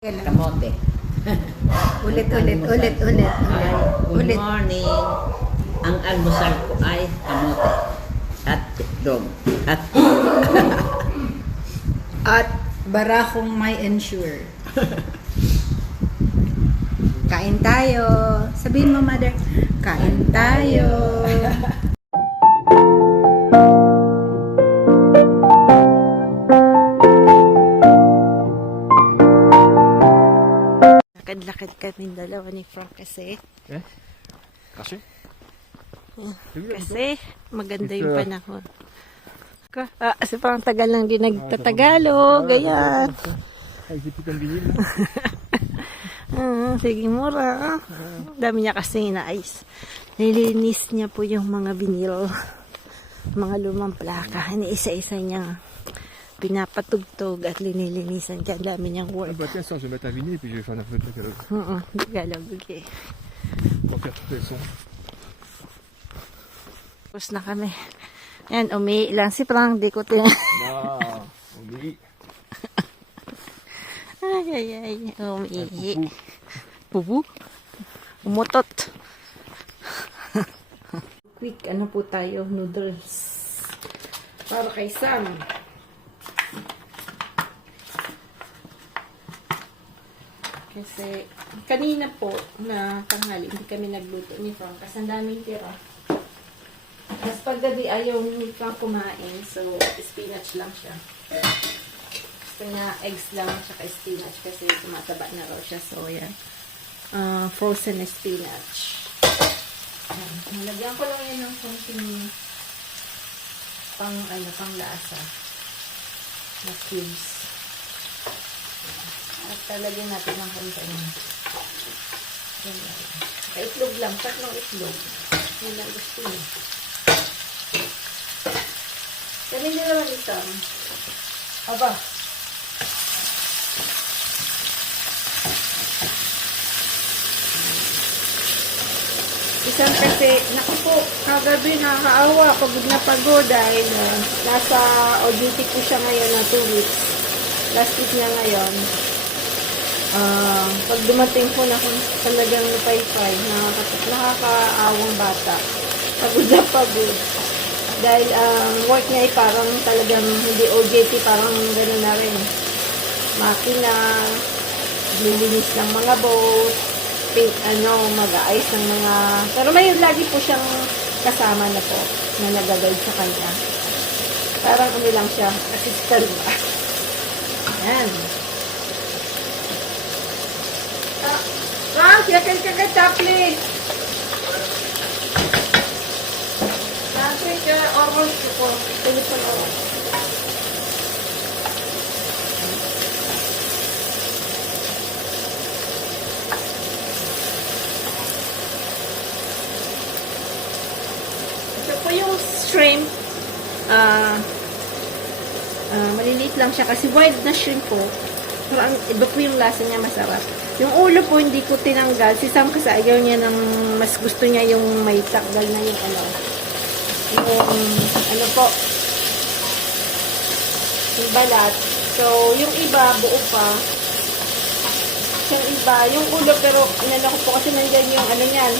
Kamote. Ulit. Ay, good morning. Ang almusal ko ay kamote at itlog. At barakong may ensure. Kain tayo. Sabihin mo, mother, kain tayo. Lakad-lakad kami dalawa ni Frank kasi. Kasi? Kasi maganda yung panahon. Kasi parang tagal lang din nagtatagalog. Ayan. Ay, hindi kang binili. Sige, mura. Dami niya kasi inaayos. Nilinis niya po yung mga binil. Mga lumang plaka. Isa-isa niya pinapatugtog at linilinisan dyan. Dami niyang Ah work. bah tiens, ça, je vais mettre un vinyle et puis je vais faire un peu de catalogue. Galog, okay. Pour faire toutes les sons. Tapos na kami. Yan, umihi lang si Frank. Di ko Ah, on dit. Ay, umihi. Pupu. Umutot. Quick, ano po tayo? Noodles. Para kay Sam. Kasi, kanina po, na tanghali, hindi kami nagluto ni Frank kasi ang daming tira. Tapos paggabi ayaw ni Frank kumain, so spinach lang siya. Gusto niya eggs lang tsaka spinach kasi tumataba na raw siya. So, yan. Frozen spinach. Nalagyan ko lang yan ng konting pang lasa na cubes. At talagyan natin ng konting itlog lang, tatlong itlog. Yan lang gusto niya. Kami nila ito. Aba. Isang kasi, naku po, kagabi nakakaawa, pagod na pagod dahil nasa OJT po siya ngayon na 2 weeks. Last week niya ngayon. Pag dumating po na kung talagang lupay-pay, nakakaawang bata. Pagod na pagod. Dahil work niya ay parang talagang hindi OJT, parang gano'n na rin. Makina, lilinis ng mga boat, mag-aayos ng mga... Pero may lagi po siyang kasama na po, na nag-guide sa kanya. Parang lang siya, assistant ba? Ayan. Frank, yakin ka ka chapli. Frank, oral ko. Telephone oral. Ito po yung shrimp. Maliliit lang siya kasi wild na shrimp po. Pero iba po yung lasa niya, masarap. Yung ulo po hindi ko tinanggal. Si Sam kasi ayaw niya ng mas gusto niya yung may takgal na yung yung po yung balat. So yung iba buo pa. Yung iba, yung ulo pero inano ko po kasi nandyan yung niyan.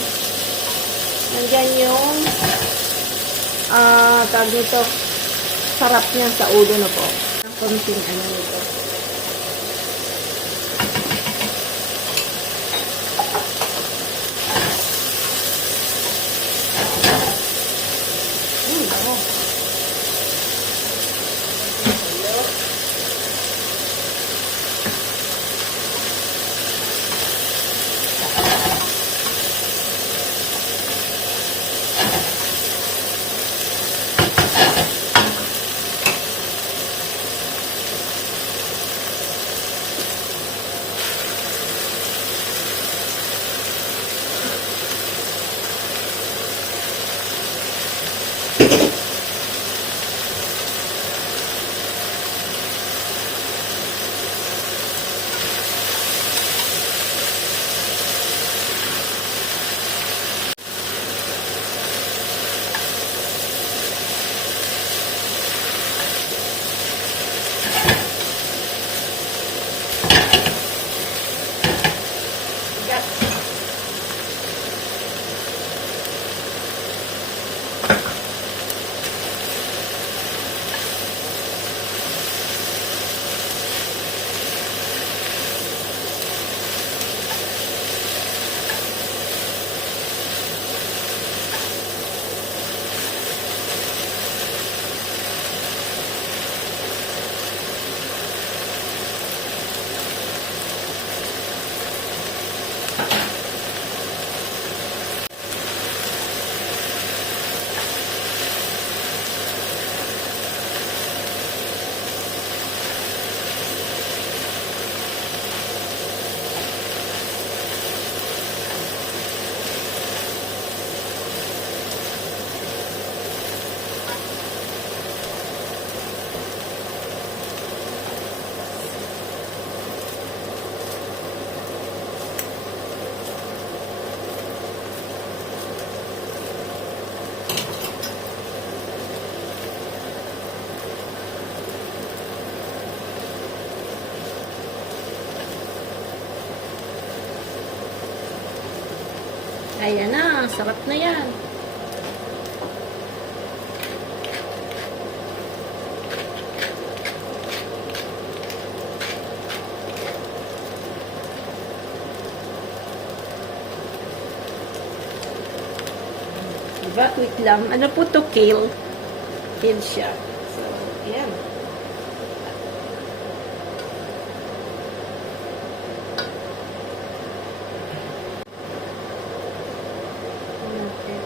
Nandyan yung tawag nito, sarap niya sa ulo na po. Ang konting nito. Ayan na, sarap na yan. Diba? Wait lang. Ano po to? Kale. Kale siya. So, ayan. Okay.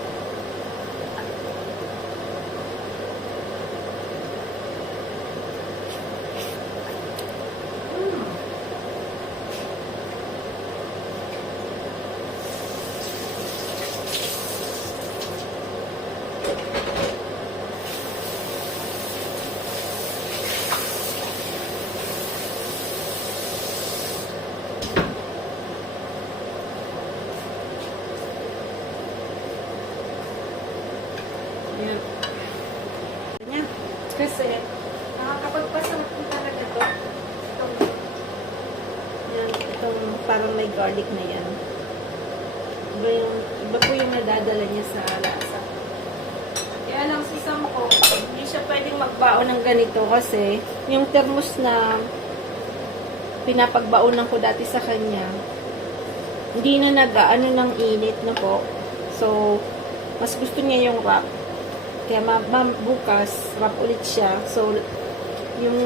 Ayan. Ayan. Kasi, nakakapagpasarap po talaga to. Itong parang may garlic na yan. Iba po yung nadadala niya sa lasa. Kaya lang si Sam ko, hindi siya pwedeng magbaon ng ganito kasi yung thermos na pinapagbaonan ko dati sa kanya, hindi na nag-ano ng init na po. So, mas gusto niya yung wrap. Kaya bukas, wrap ulit siya. So, yung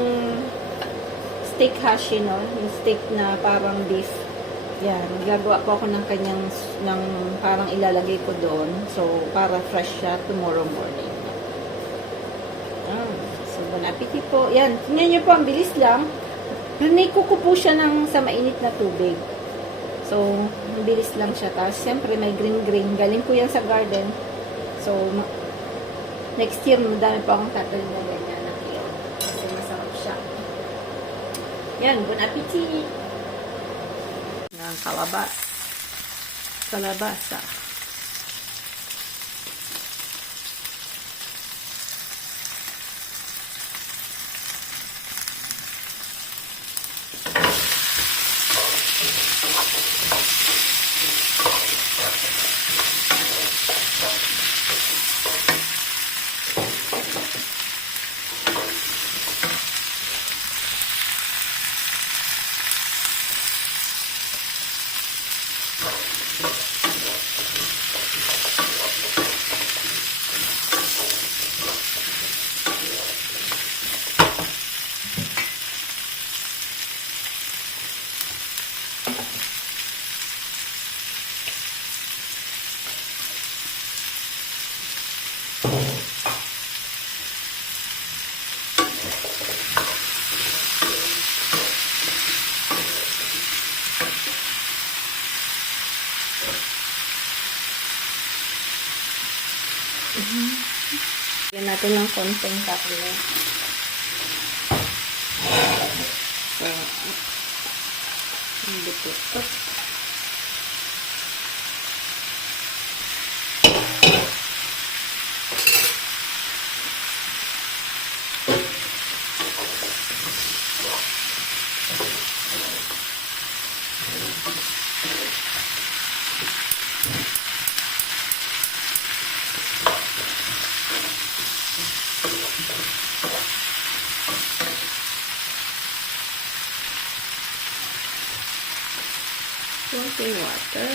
steak hash, yung steak na parang beef. Yan, gagawa po ako ng kanyang, parang ilalagay ko doon. So, para fresh siya tomorrow morning. So, bon appetit po. Yan, tingnan niyo po, ang bilis lang. Riniko ko po siya sa mainit na tubig. So, ang bilis lang siya. Tapos, siyempre, may green. Galing po yan sa garden. So, next year, madami pa akong tatalim na ganyan na kilo. Kasi masarap siya. Yan, bon appetit! Ng kalabasa. Yan natin ng konting kakli. So, hindi po ito. Konting water.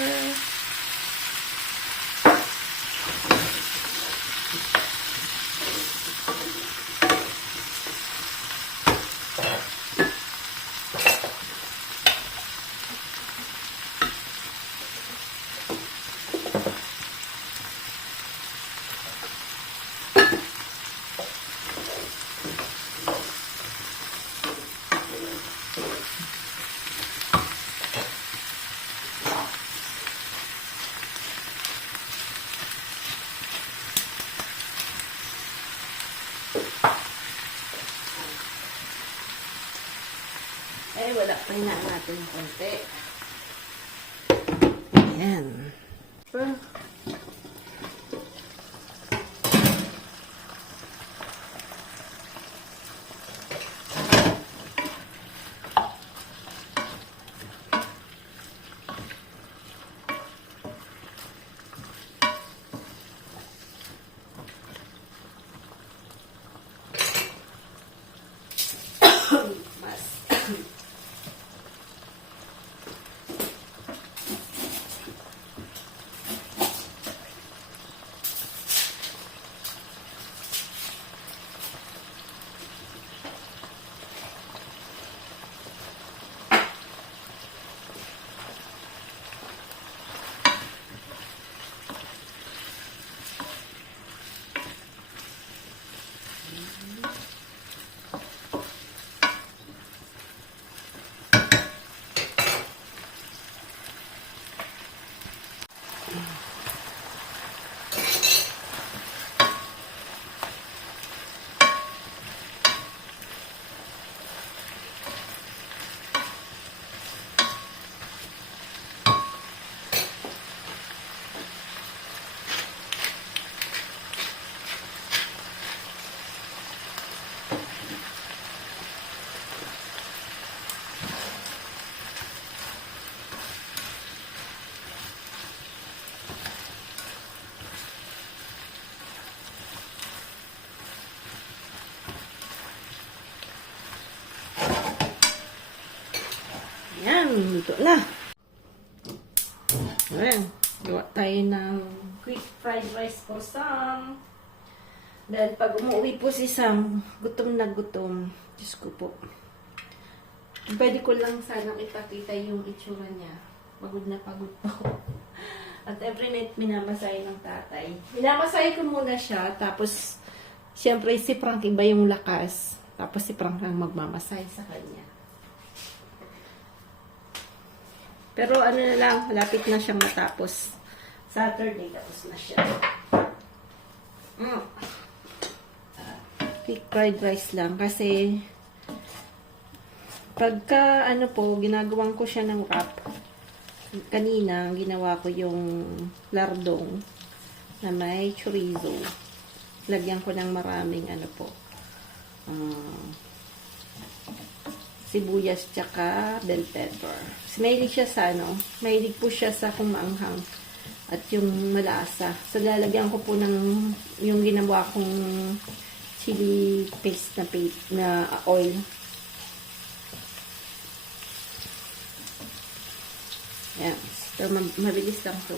Wala pa na natin ng konti. Ayan. luto na. Ayan. Gawa tayo ng quick fried rice for Sam. Dahil pag umuwi po si Sam, gutom na gutom. Diyos ko po. Pwede ko lang sanang ipakita yung itsura niya. Pagod na pagod po. At every night minamasay ng tatay. Minamasay ko muna siya. Tapos, siyempre si Frank iba yung lakas. Tapos si Frank ang magmamasay sa kanya. Pero ano na lang, malapit na siyang matapos. Saturday, tapos na siya. Quick fried rice lang. Kasi, pagka ano po, ginagawan ko siya ng wrap. Kanina, ginawa ko yung lardong na may chorizo. Lagyan ko ng maraming ano po. Sibuyas tsaka bell pepper. Mahilig siya sa ano, mahilig po siya sa kumanghang at yung malasa. So, lalagyan ko po ng yung ginawa kong chili paste na oil. Ayan. So, mabilis lang to.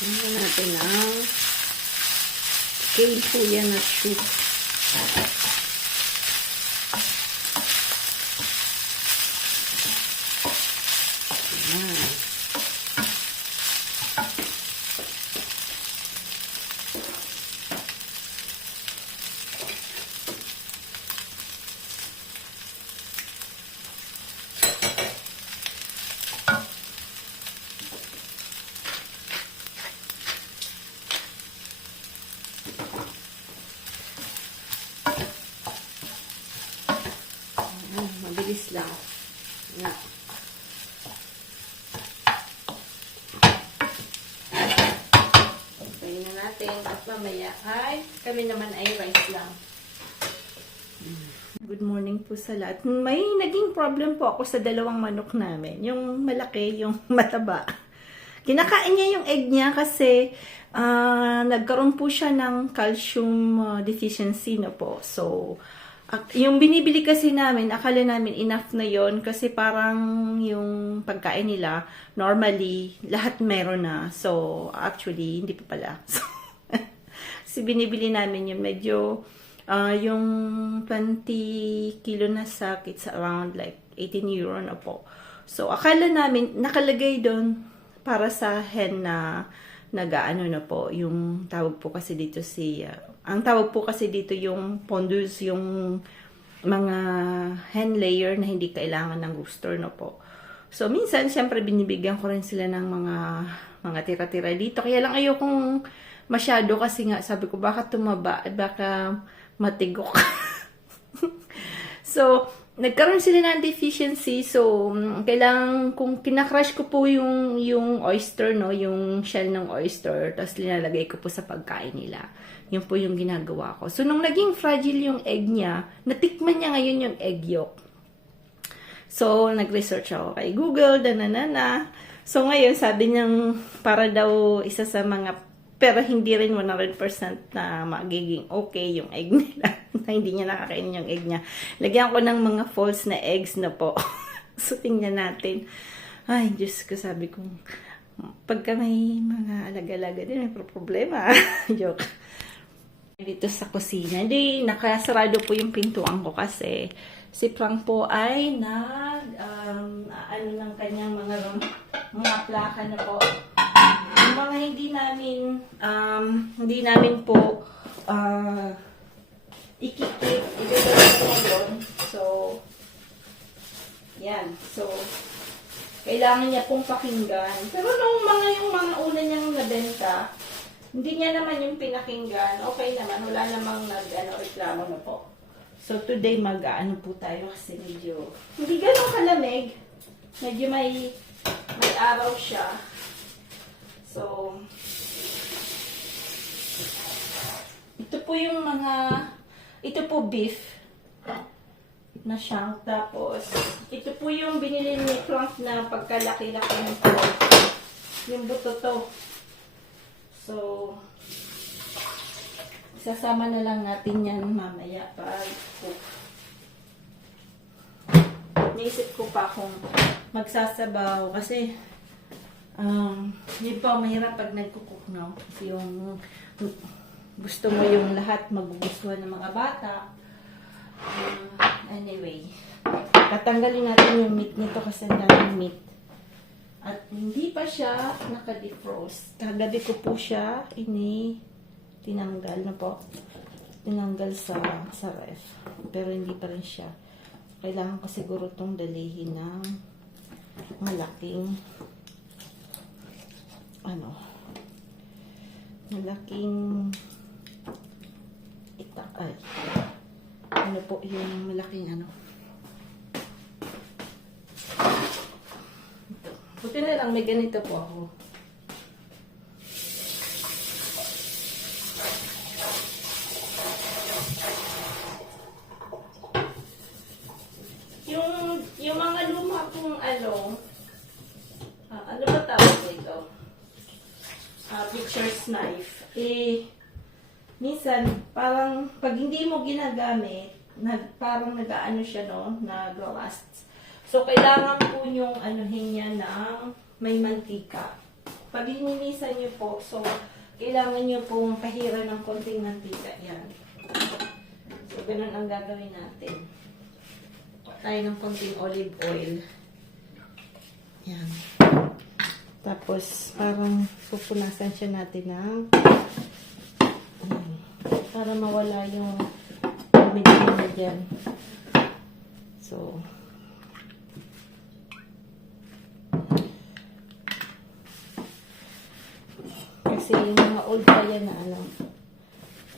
Tingnan natin ang kale kuya na soup. Ayan. Mabilis lang. Nga. Tayin na natin. At mamaya ay kami naman ay rice lang. Good morning po sa lahat. May naging problem po ako sa dalawang manok namin. Yung malaki, yung mataba. Kinakain niya yung egg niya kasi nagkaroon po siya ng calcium deficiency na po. So, yung binibili kasi namin, akala namin enough na yon kasi parang yung pagkain nila, normally, lahat meron na. So, actually, hindi pa pala. So, kasi binibili namin yun, medyo, yung 20 kilo na sack, it's around like 18 euro na po. So, akala namin, nakalagay doon para sa hen na nag-ano na po, yung tawag po kasi dito ang tawag po kasi dito yung pondus, yung mga hen layer na hindi kailangan ng rooster na po. So, minsan, syempre, binibigyan ko rin sila ng mga tira-tira dito. Kaya lang ayokong masyado kasi nga sabi ko baka tumaba, baka matigok. So, nagkaroon sila ng deficiency. So, kailangan, kung kinakrush ko po yung oyster, no, yung shell ng oyster, tapos linalagay ko po sa pagkain nila. Yun po yung ginagawa ko. So, nung naging fragile yung egg niya, natikman niya ngayon yung egg yolk. So, nag-research ako kay Google, dananana. So, ngayon, sabi niyang para daw isa sa mga, pero hindi rin 100% na magiging okay yung egg nila. Na hindi niya nakakainin yung egg niya. Lagyan ko ng mga false na eggs na po. So, tingnan natin. Ay, Diyos ko, sabi ko, pagka may mga alaga-alaga din, may problema. Joke. Dito sa kusina. Hindi, nakasarado po yung pintuan ko kasi si Frank po ay ano ng kanyang mga plaka na po. Yung mga hindi namin po ikikip, ibibalik na yun. So, yan. So, kailangan niya pong pakinggan. Pero nung yung mga una niyang nabenta, hindi niya naman yung pinakinggan. Okay naman, wala namang reklamo na po. So, today mag-ano po tayo kasi medyo, hindi ganun kalamig. Medyo may araw siya. So, ito po yung ito po beef na shank. Tapos, ito po yung binili ni Frank na pagkalaki-laki ng pork. Yung buto to. So, isasama na lang natin yan mamaya pag cook. Naisip ko pa kung magsasabaw kasi yun po, mahirap pag nagkukook, no? Kasi yung gusto mo yung lahat magugustuhan ng mga bata. Anyway, tatanggalin natin yung meat nito kasi ang daming meat. At hindi pa siya naka-defrost. Kagabi ko po siya tinanggal na po. Tinanggal sa ref. Pero hindi pa rin siya. Kailangan ko siguro itong dalihin ng malaking itakal. Ano po yung malaking ito. Buti na lang may ganito po ako. Yung mga luma kong ano ba tawag dito? Butcher's knife. Minsan, parang pag hindi mo ginagamit, parang nag-aano siya, no? Nag-rust. So, kailangan po yung anuhin niya ng may mantika. Pag hininisan niyo po, so, kailangan niyo pong pahiran ng konting mantika. Yan. So, ganun ang gagawin natin. Tayo ng konting olive oil. Yan. Tapos, parang pupunasan siya natin ng para mawala yung medyo na dyan. So, kasi yung mga old pa yan na ano.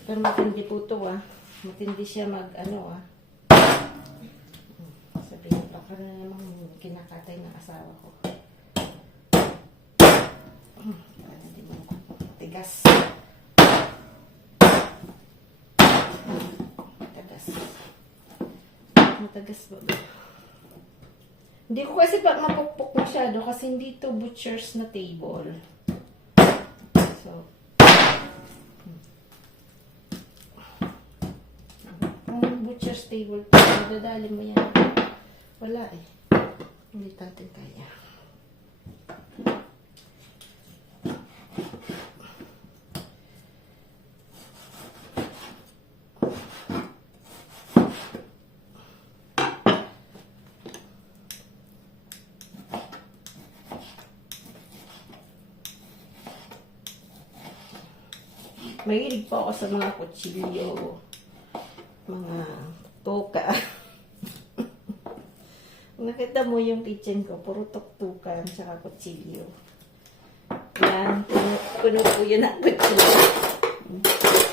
Pero matindi po ito matindi siya sabihin pa ka na namang kinakatay ng asawa ko. Hindi mo tigas. Matagas ba? Hindi ko kasi mapukpok masyado kasi hindi to butcher's na table. So, ang butcher's table po, dadali mo yan. Wala hindi natin kaya. Mahilig po ako sa mga kutsilyo, mga tuka. Nakita mo yung kitchen ko, puro tuktukan, saka kutsilyo. Yan, puno po yun ang kutsilyo.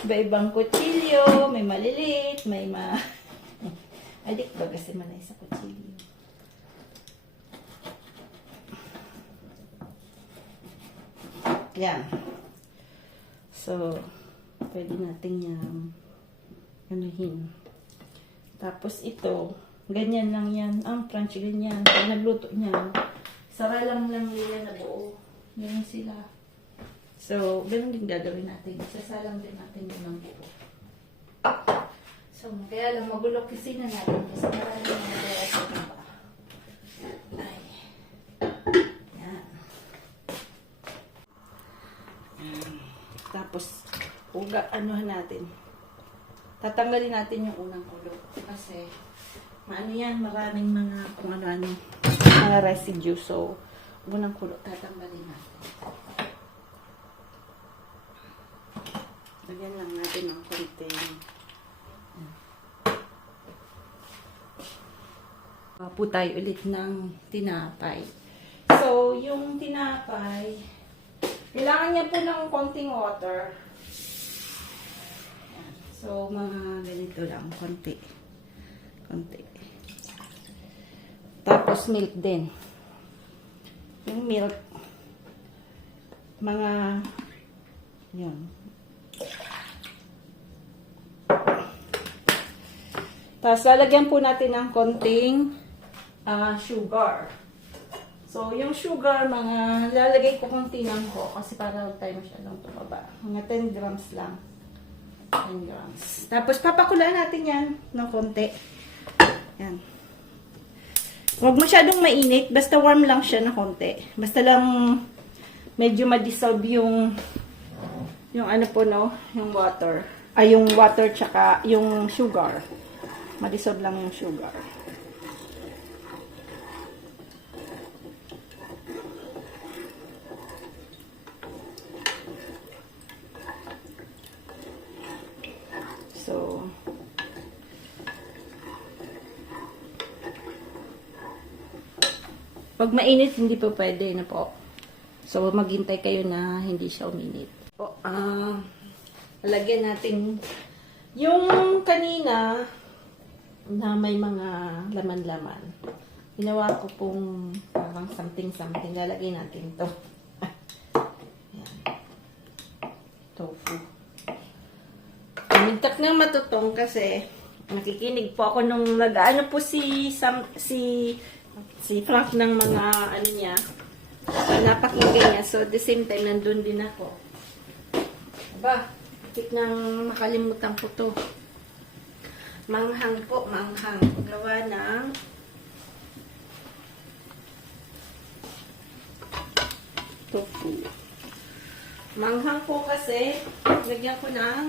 Iba-ibang kutsilyo, may maliliit, may adik ba kasi manay sa kutsilyo. Yan. So, pwede natin yan anuhin. Tapos ito, ganyan lang yan. Ang crunchy ganyan. Pag nagluto niyan, sara lang nila na buo. Ganyan sila. So, ganun din gagawin natin. Sasalang din natin yun ng buo. So, kaya lang magulo kasi na natin. Kasi marami na nagawa sa iba. Ay. Yan. Tapos, anuhan natin. Tatanggalin natin yung unang kulo. Kasi, maano yan, maraming mga kung ano, mga residue. So, unang kulo, tatanggalin natin. Lagyan lang natin ng konti. Po tayo ulit ng tinapay. So, yung tinapay, kailangan niya po ng konting water. So, mga ganito lang, konti. Konti. Tapos, milk din. Yung milk, mga, yun. Tapos, lalagyan po natin ng konting sugar. So, yung sugar, lalagay ko konti lang po kasi para huwag tayo masyadong tumaba. Mga 10 grams lang. 10 grams. Tapos, papakulaan natin yan ng konti. Yan. Huwag masyadong mainit. Basta warm lang siya na konti. Basta lang medyo ma-dissolve yung ano po, no? Yung water. Ay, yung water tsaka yung sugar. Ma-dissolve lang yung sugar. So, pag mainit, hindi po pwede na po. So, maghintay kayo na hindi siya uminit. Po, lagyan natin yung kanina na may mga laman-laman. Ginawa ko pong parang something-something. Lalagay natin to. Yan. Tofu. Mintak ng matutong kasi nakikinig po ako nung nag-ano po si Frank ng mga ano niya. Napakinggan niya. So, at the same time, nandun din ako. Aba, bakit nang makalimutan ko to. Manghang po, manghang. Gawa ng tofu. Manghang po kasi, lagyan ko ng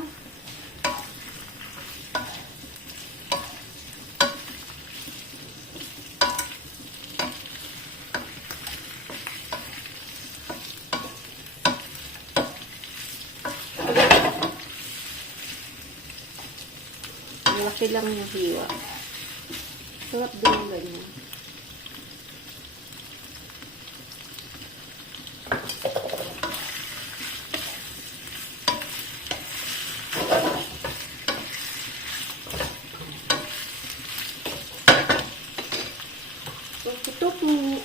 malaki lang yung hiwa. Sarap din yung ganyan. Tofu-tofu.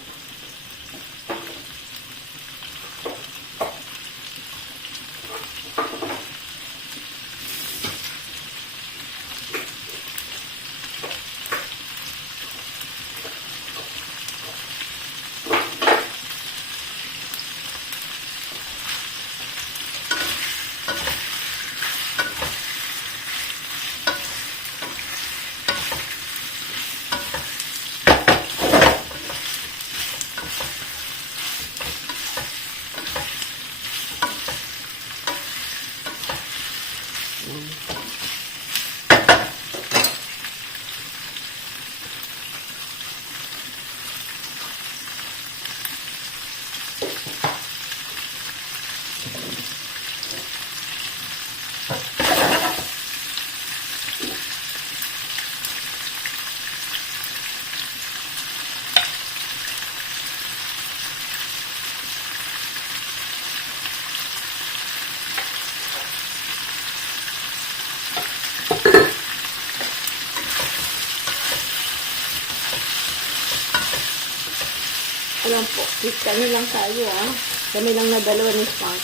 lang po. Kita nyo lang tayo, ah. Kami lang na dalawa ni Frank.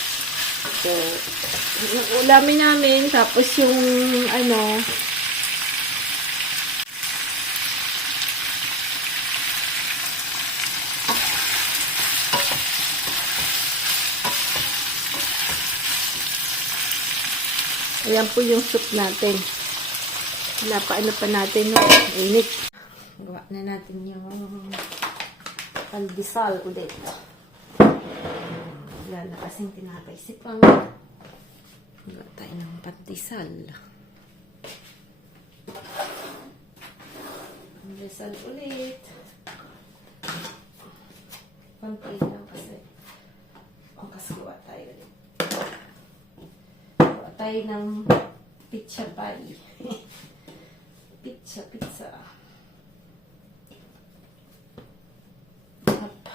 So, yung ulamin namin, tapos yung, ano, ayan po yung soup natin. Pinapaano pa natin, no? Init. Gawa na natin yung pandesal ulit. Wala na kasing tinakaisipang gawa tayo ng pandesal. Pandesal ulit. Pantay lang kasi. Angkas gawa tayo ulit. Gawa tayo ng pizza pie. Pizza. Up.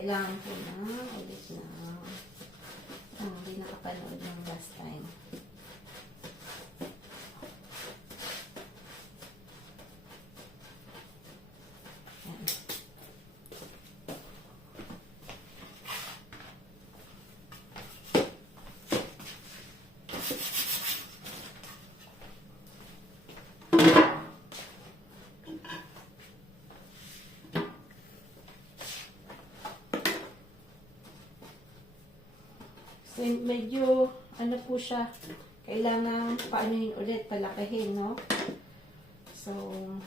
Kailangan ko na ulit na hindi nakapanood ng last time. Yan. So, medyo, ano po siya, kailangan paano yun ulit, palakihin, no? So,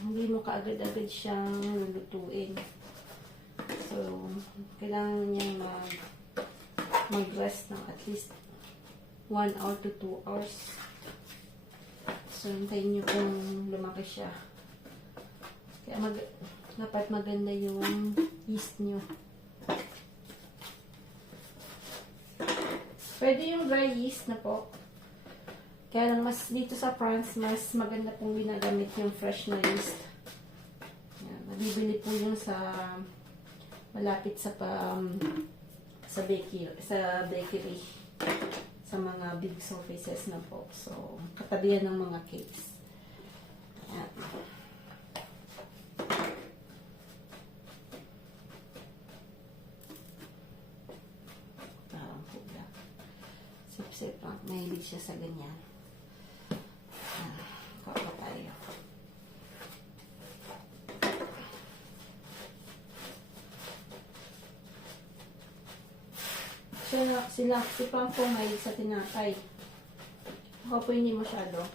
hindi mo kaagad-agad siyang lulutuin. So, kailangan niya mag-rest ng at least 1 hour to 2 hours. So, hintayin niyo kung lumaki siya. Kaya dapat maganda yung yeast niyo. Pwede yung dry yeast na po. Kaya lang mas dito sa France, mas maganda pong ginagamit yung fresh na yeast. Yan, nabibili po yung sa malapit sa bakery, sa mga big surfaces na po. So, katabihan ng mga cakes. Yan. Sip-sip lang. Mahilig siya sa ganyan. Kaka tayo. Si Pang po mahilig sa tinapay. Ako po hindi masyado.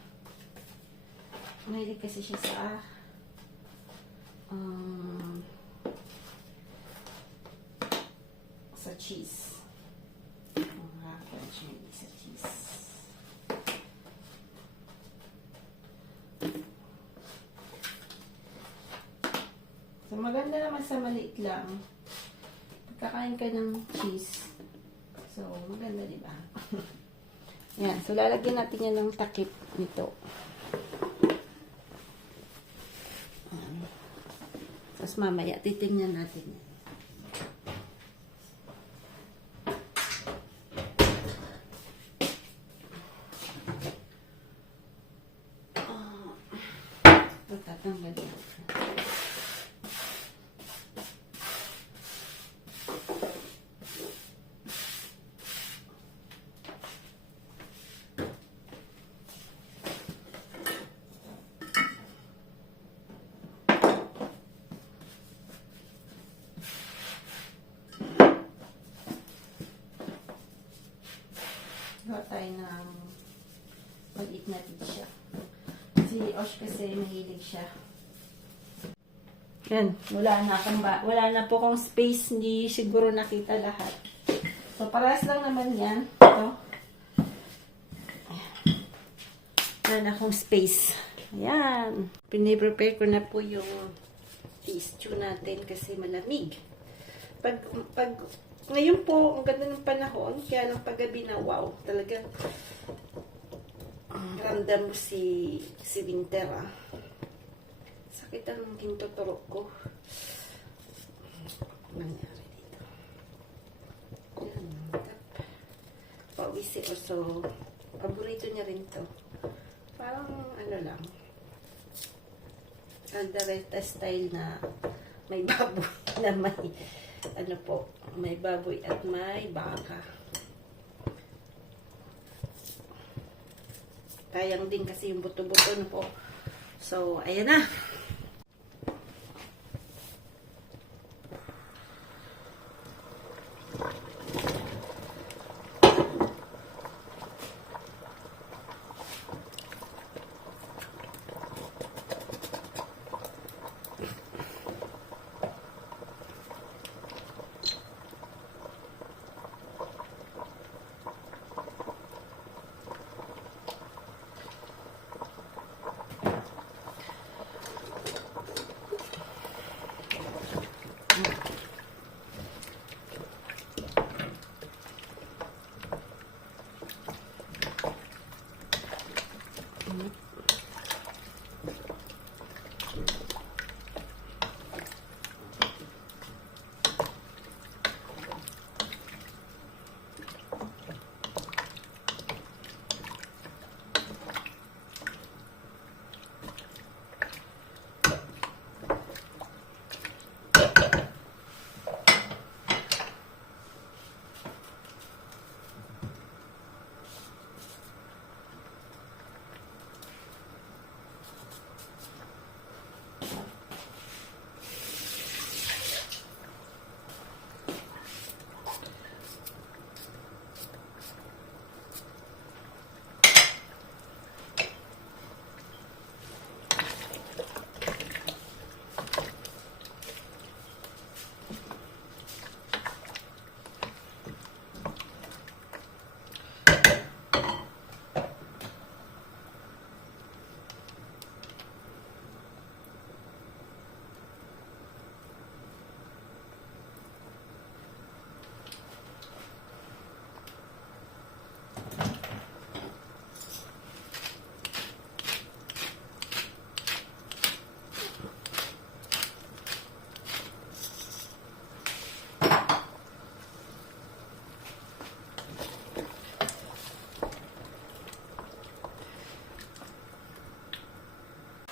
Mahilig kasi siya sa cheese. Sa cheese. So, maganda naman sa maliit lang. Pagkakain ka ng cheese. So, maganda, di ba? Yan. So, lalagyan natin yan ng takip nito. Tapos mamaya, titingnan natin yan. Tatanggal yan. Gawa tayo ng maliit na pizza. Si Osh kasi mahilig siya. Yan, wala na po kong space, hindi siguro nakita lahat. So, parehas lang naman yan. Ito. Wala na akong space. Ayan. Piniprepare ko na po yung beef stew natin kasi malamig. Ngayon po, ang ganda ng panahon, kaya lang paggabi na, wow, talagang ramdam mo si Winter, ah. Sakit ang gintuturo ko. Nangyari dito. Yan, pawisi so paborito niya rin to. Parang ano lang, Aldereta style na may baboy na may ano po, may baboy at may baka. Sayang din kasi yung buto-buto na po. So, ayan na.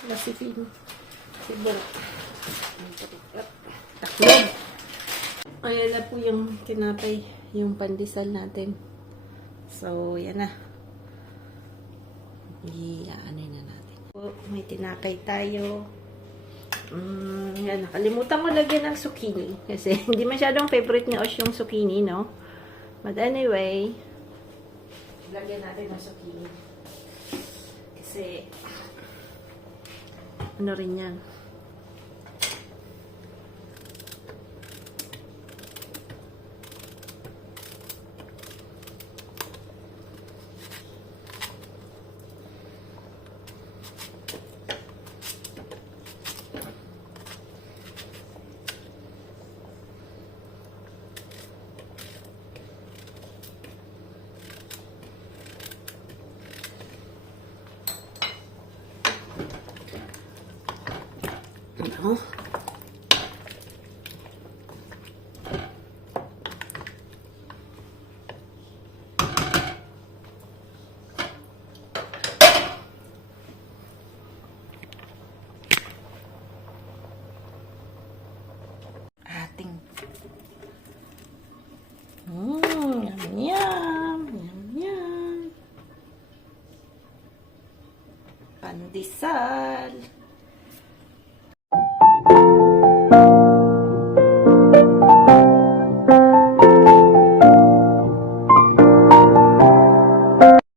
Nasipin. Sibol. Taklog. Ayan na po yung tinapay, yung pandesal natin. So, yan na. Iaanay na natin. May tinapay tayo. Yan. Nakalimutan ko lagyan ng zucchini. Kasi hindi masyadong favorite ni Osh yung zucchini, no? But anyway, lagyan natin ng zucchini. Kasi ano rin yan. Ano? Ating yum yum yum pandesal.